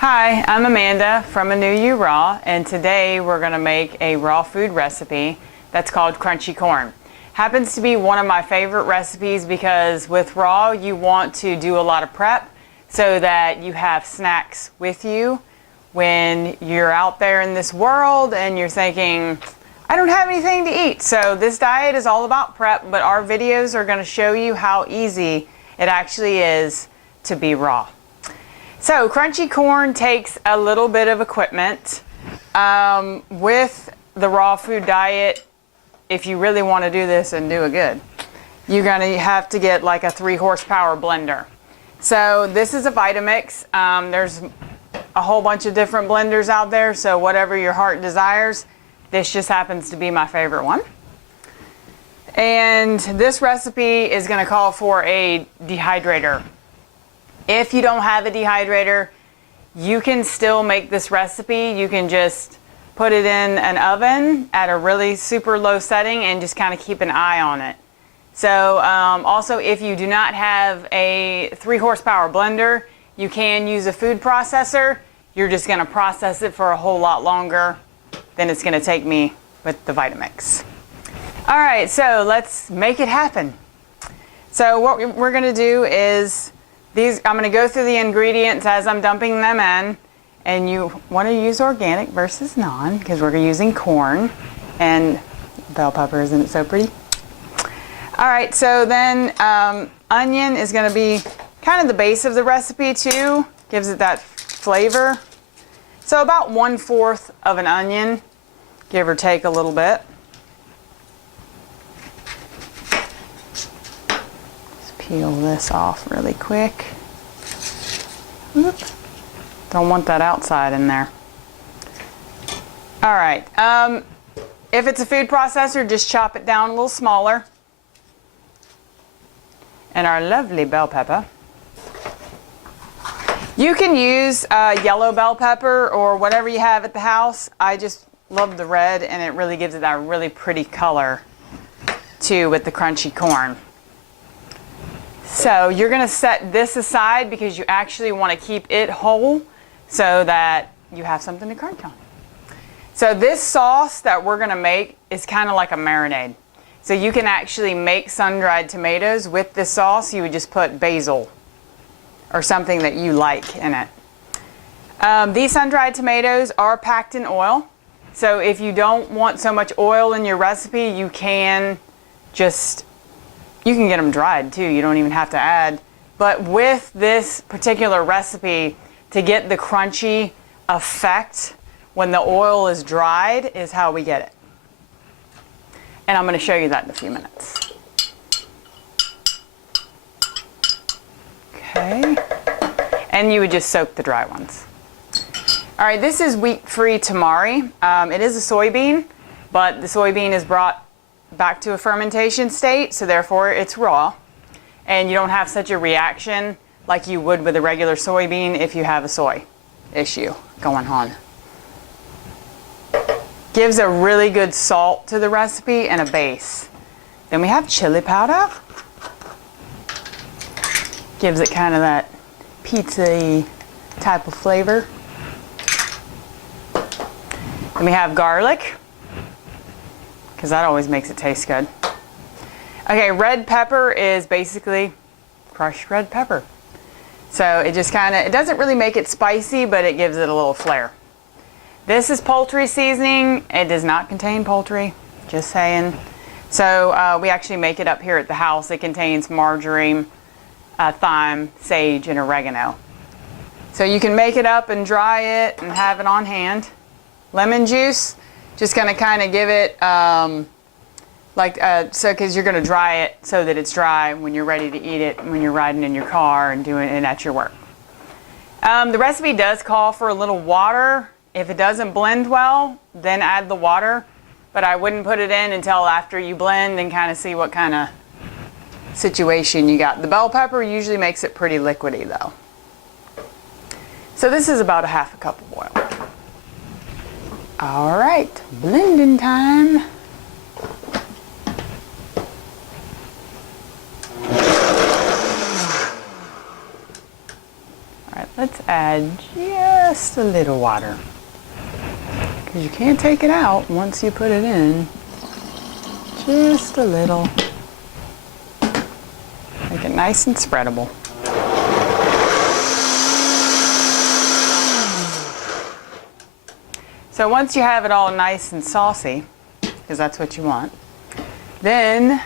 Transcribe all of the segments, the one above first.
Hi, I'm Amanda from A New You Raw, and today we're going to make a raw food recipe that's called crunchy corn. Happens to be one of my favorite recipes because with raw you want to do a lot of prep so that you have snacks with you when you're out there in this world and you're thinking, I don't have anything to eat. So this diet is all about prep, but our videos are going to show you how easy it actually is to be raw. So crunchy corn takes a little bit of equipment. With the raw food diet, if you really want to do this and do it good, you're going to have to get like a 3 horsepower blender. So this is a Vitamix. There's a whole bunch of different blenders out there, so whatever your heart desires. This just happens to be my favorite one. And this recipe is going to call for a dehydrator. If you don't have a dehydrator, you can still make this recipe. You can just put it in an oven at a really super low setting and just kind of keep an eye on it. So also, if you do not have a 3 horsepower blender, you can use a food processor. You're just going to process it for a whole lot longer than it's going to take me with the Vitamix. All right, so let's make it happen. So what we're going to do is I'm going to go through the ingredients as I'm dumping them in, and you want to use organic versus non because we're using corn and bell pepper. Isn't it so pretty? All right, so then onion is going to be kind of the base of the recipe too, gives it that flavor. So about 1/4 of an onion, give or take a little bit. Just peel this off really quick. Oop. Don't want that outside in there. All right, if it's a food processor, just chop it down a little smaller. And our lovely bell pepper. You can use yellow bell pepper or whatever you have at the house. I just love the red, and it really gives it that really pretty color too with the crunchy corn. So you're going to set this aside because you actually want to keep it whole so that you have something to crunch on. So this sauce that we're going to make is kind of like a marinade. So you can actually make sun-dried tomatoes with this sauce. You would just put basil or something that you like in it. These sun-dried tomatoes are packed in oil. So if you don't want so much oil in your recipe, you can get them dried too. You don't even have to add. But with this particular recipe, to get the crunchy effect when the oil is dried is how we get it. And I'm going to show you that in a few minutes. Okay. And you would just soak the dry ones. All right, this is wheat-free tamari. It is a soybean, but the soybean is brought back to a fermentation state, so therefore it's raw. And you don't have such a reaction like you would with a regular soybean if you have a soy issue going on. Gives a really good salt to the recipe and a base. Then we have chili powder. Gives it kind of that pizza-y type of flavor. And we have garlic, because that always makes it taste good. Okay, red pepper is basically crushed red pepper. So it just it doesn't really make it spicy, but it gives it a little flair. This is poultry seasoning. It does not contain poultry, just saying. So we actually make it up here at the house. It contains marjoram, thyme, sage, and oregano. So you can make it up and dry it and have it on hand. Lemon juice, just gonna kind of give it because you're gonna dry it so that it's dry when you're ready to eat it when you're riding in your car and doing it at your work. The recipe does call for a little water. If it doesn't blend well, then add the water, but I wouldn't put it in until after you blend and kind of see what kind of situation you got. The bell pepper usually makes it pretty liquidy though. So this is about a 1/2 cup of oil. All right, blending time. All right, let's add just a little water. Because you can't take it out once you put it in. Just a little. Make it nice and spreadable. So once you have it all nice and saucy, because that's what you want, then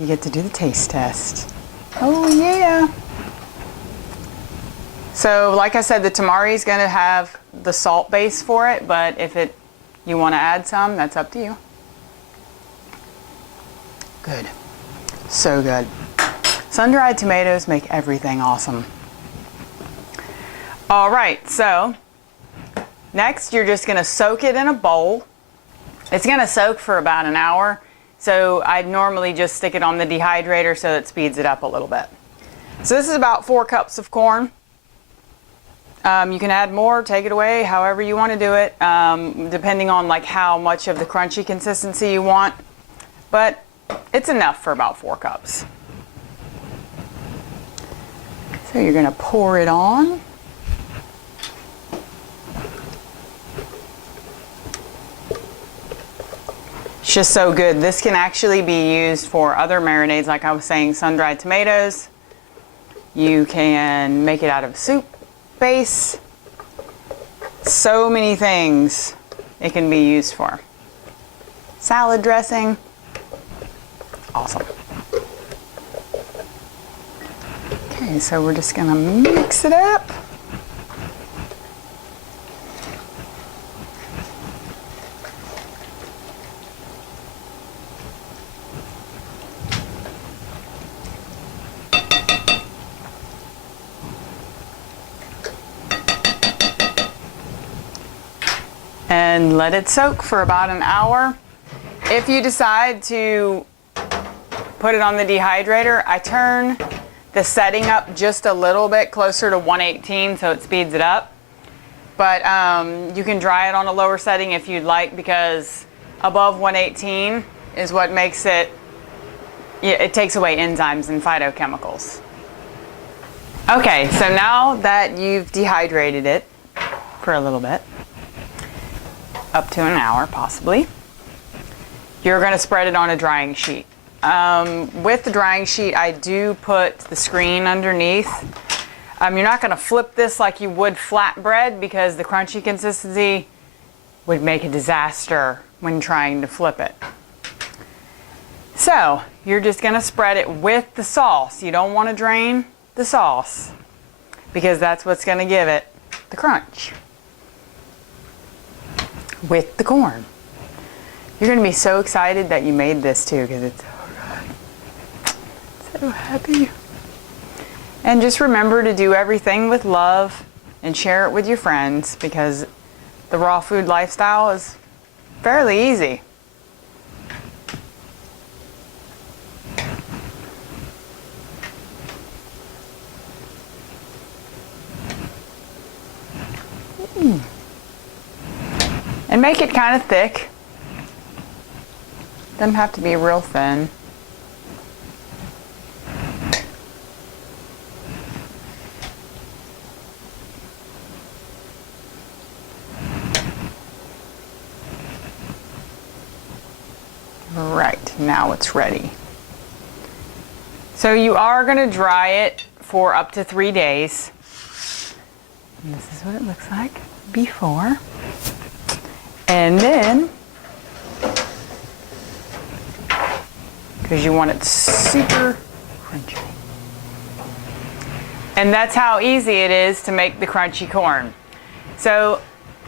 you get to do the taste test. Oh yeah. So like I said, the tamari is going to have the salt base for it, but if you want to add some, that's up to you. Good. So good. Sun-dried tomatoes make everything awesome. All right, so next you're just going to soak it in a bowl. It's going to soak for about an hour. So I'd normally just stick it on the dehydrator so that speeds it up a little bit. So this is about 4 cups of corn. You can add more, take it away, however you want to do it, depending on like how much of the crunchy consistency you want. But it's enough for about 4 cups. So you're going to pour it on. It's just so good. This can actually be used for other marinades, like I was saying, sun-dried tomatoes. You can make it out of soup base. So many things it can be used for. Salad dressing. Awesome. Okay, so we're just gonna mix it up. And let it soak for about an hour. If you decide to put it on the dehydrator, I turn the setting up just a little bit closer to 118 so it speeds it up. But you can dry it on a lower setting if you'd like, because above 118 is what makes it, it takes away enzymes and phytochemicals. Okay, so now that you've dehydrated it for a little bit, up to an hour possibly, you're going to spread it on a drying sheet. With the drying sheet, I do put the screen underneath. You're not going to flip this like you would flatbread, because the crunchy consistency would make a disaster when trying to flip it. So you're just going to spread it with the sauce. You don't want to drain the sauce, because that's what's going to give it the crunch. With the corn. You're going to be so excited that you made this too, because it's so good. So happy. And just remember to do everything with love and share it with your friends, because the raw food lifestyle is fairly easy. And make it kind of thick. Doesn't have to be real thin. Right, now it's ready. So you are going to dry it for up to 3 days. And this is what it looks like before. And then, because you want it super crunchy. And that's how easy it is to make the crunchy corn. So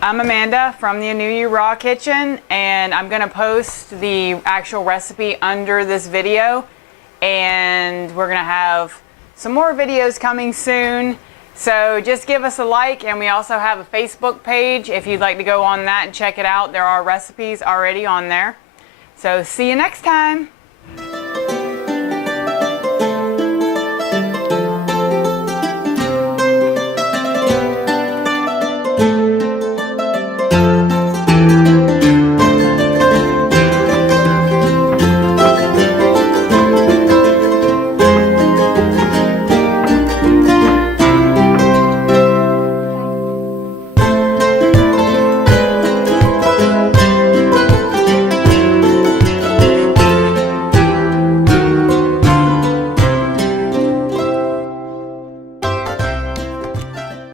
I'm Amanda from the Anuyu Raw Kitchen, and I'm going to post the actual recipe under this video. And we're going to have some more videos coming soon. So just give us a like, and we also have a Facebook page if you'd like to go on that and check it out. There are recipes already on there. So see you next time.